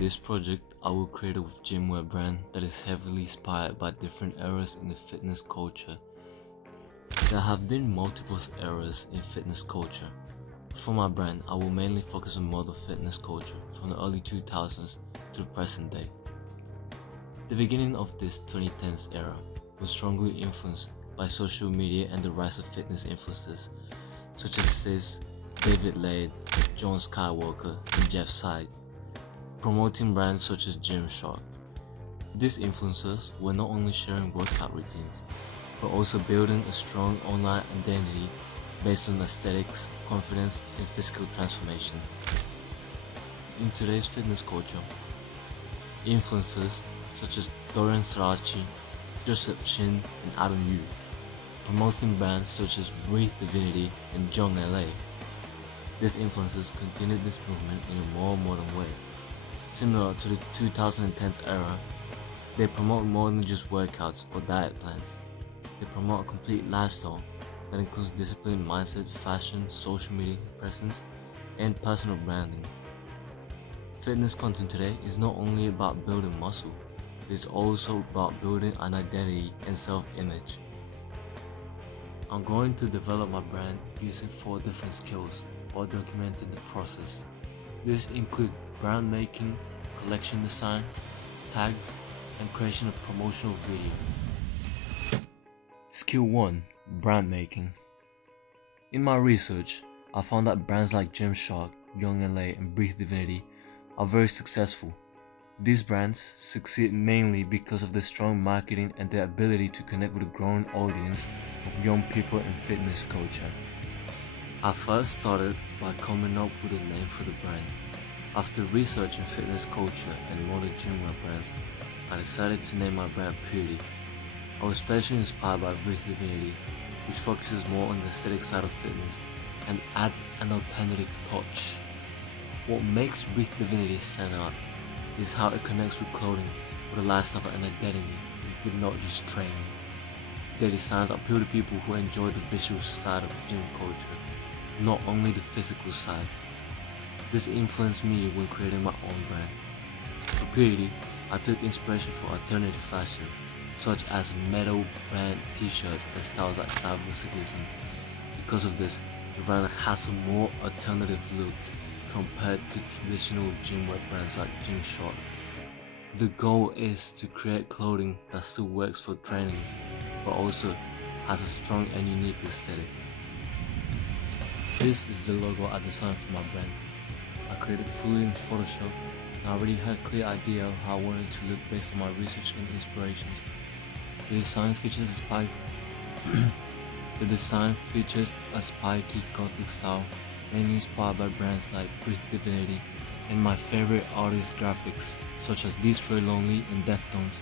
this project, I will create a gymwear brand that is heavily inspired by different eras in the fitness culture. There have been multiple eras in fitness culture. For my brand, I will mainly focus on modern fitness culture from the early 2000s to the present day. The beginning of this 2010s era was strongly influenced by social media and the rise of fitness influencers such as Sis, David Laid, John Skywalker, and Jeff Seid, promoting brands such as Gymshark. These influencers were not only sharing workout routines, but also building a strong online identity based on aesthetics, confidence, and physical transformation. In today's fitness culture, influencers such as Dorian Sarachi, Joseph Shin, and Adam Yu, promoting brands such as Breathe Divinity and Jong LA. These influencers continued this movement in a more modern way. Similar to the 2010s era, they promote more than just workouts or diet plans. They promote a complete lifestyle that includes discipline, mindset, fashion, social media presence, and personal branding. Fitness content today is not only about building muscle, it is also about building an identity and self-image. I'm going to develop my brand using 4 different skills while documenting the process. These include brand making, collection design, tags, and creation of promotional video. Skill 1. Brand making. In my research, I found that brands like Gymshark, Young LA, and Breathe Divinity are very successful. These brands succeed mainly because of their strong marketing and their ability to connect with a growing audience of young people in fitness culture. I first started by coming up with a name for the brand. After researching fitness culture and modern gymwear brands, I decided to name my brand Purity. I was especially inspired by Breathe Divinity, which focuses more on the aesthetic side of fitness and adds an alternative touch. What makes Breathe Divinity stand out is how it connects with clothing, with a lifestyle and identity, with not just training. Their designs appeal to people who enjoy the visual side of gym culture, not only the physical side. This influenced me when creating my own brand. For Purity, I took inspiration from alternative fashion, such as metal brand t-shirts and styles like cybercyklism. Because of this, the brand has a more alternative look compared to traditional gymwear brands like Gymshark. The goal is to create clothing that still works for training, but also has a strong and unique aesthetic. This is the logo I designed for my brand. I created fully in Photoshop, and I already had a clear idea of how I wanted to look based on my research and inspirations. The design features a spiky gothic style, mainly inspired by brands like Breathe Divinity and my favorite artist graphics such as Destroy Lonely and Deftones,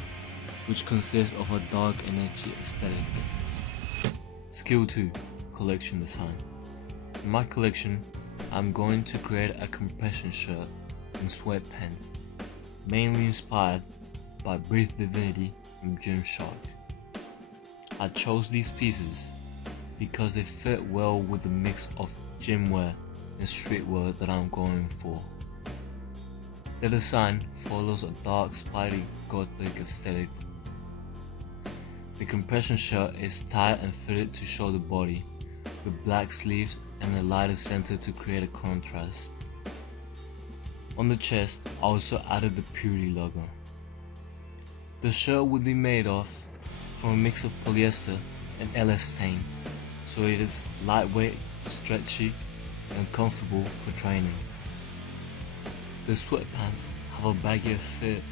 which consist of a dark and edgy aesthetic. Skill 2. Collection design. In my collection, I'm going to create a compression shirt and sweatpants, mainly inspired by Breathe Divinity and Gymshark. I chose these pieces because they fit well with the mix of gymwear and streetwear that I'm going for. The design follows a dark, spiky, gothic aesthetic. The compression shirt is tight and fitted to show the body, with black sleeves and a lighter center to create a contrast. On the chest, I also added the Purity logo. The shirt would be made from a mix of polyester and elastane, so it is lightweight, stretchy, and comfortable for training. The sweatpants have a baggier fit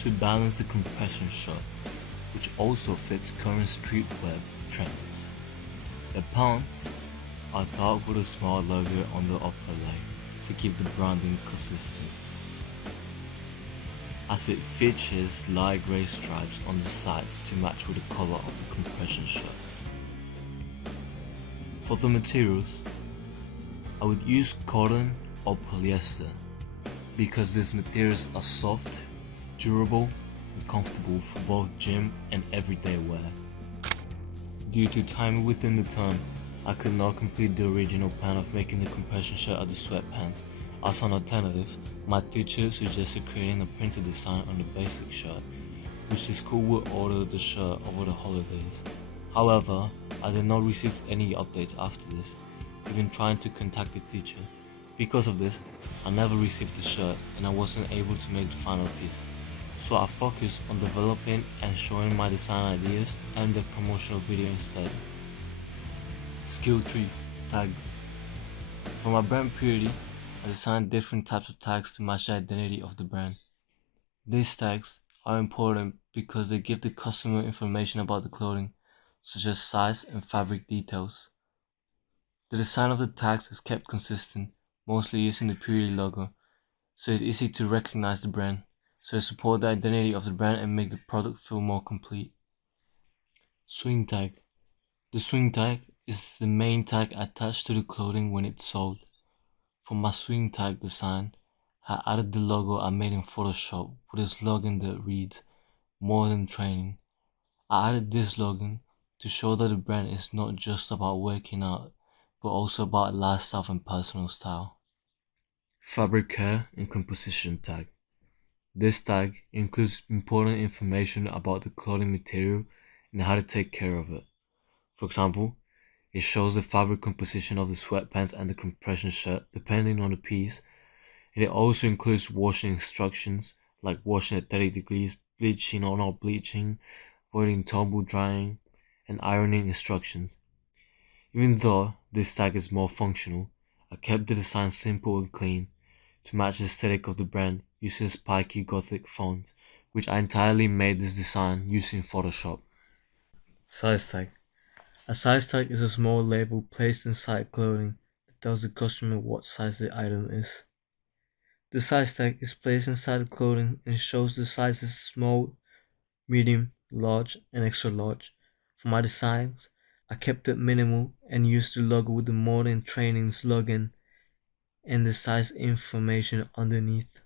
to balance the compression shirt, which also fits current streetwear trends. The pants are dark with a small logo on the upper leg to keep the branding consistent, as it features light grey stripes on the sides to match with the color of the compression shirt. For the materials, I would use cotton or polyester because these materials are soft, durable, and comfortable for both gym and everyday wear. Due to time within the term, I could not complete the original plan of making the compression shirt of the sweatpants As an alternative, my teacher suggested creating a printed design on the basic shirt, which the school would order the shirt over the holidays. However, I did not receive any updates after this, even trying to contact the teacher. Because of this, I never received the shirt and I wasn't able to make the final piece. So I focused on developing and showing my design ideas and the promotional video instead. Skill 3. Tags. For my brand purity, I designed different types of tags to match the identity of the brand. These tags are important because they give the customer information about the clothing, such as size and fabric details. The design of the tags is kept consistent, mostly using the Purity logo, so it's easy to recognize the brand, so they support the identity of the brand and make the product feel more complete. Swing tag. The swing tag is the main tag attached to the clothing when it's sold. For my swing tag design, I added the logo I made in Photoshop with a slogan that reads, "More than training." I added this slogan to show that the brand is not just about working out, but also about lifestyle and personal style. Fabric care and composition tag. This tag includes important information about the clothing material and how to take care of it. For example, it shows the fabric composition of the sweatpants and the compression shirt depending on the piece, and it also includes washing instructions like washing at 30 degrees, bleaching or not bleaching, avoiding tumble drying, and ironing instructions. Even though this tag is more functional, I kept the design simple and clean to match the aesthetic of the brand using spiky gothic font, which I entirely made this design using Photoshop. Size tag. A size tag is a small label placed inside clothing that tells the customer what size the item is. The size tag is placed inside the clothing and shows the sizes small, medium, large, and extra large. For my designs, I kept it minimal and used the logo with the More Than Training slogan and the size information underneath.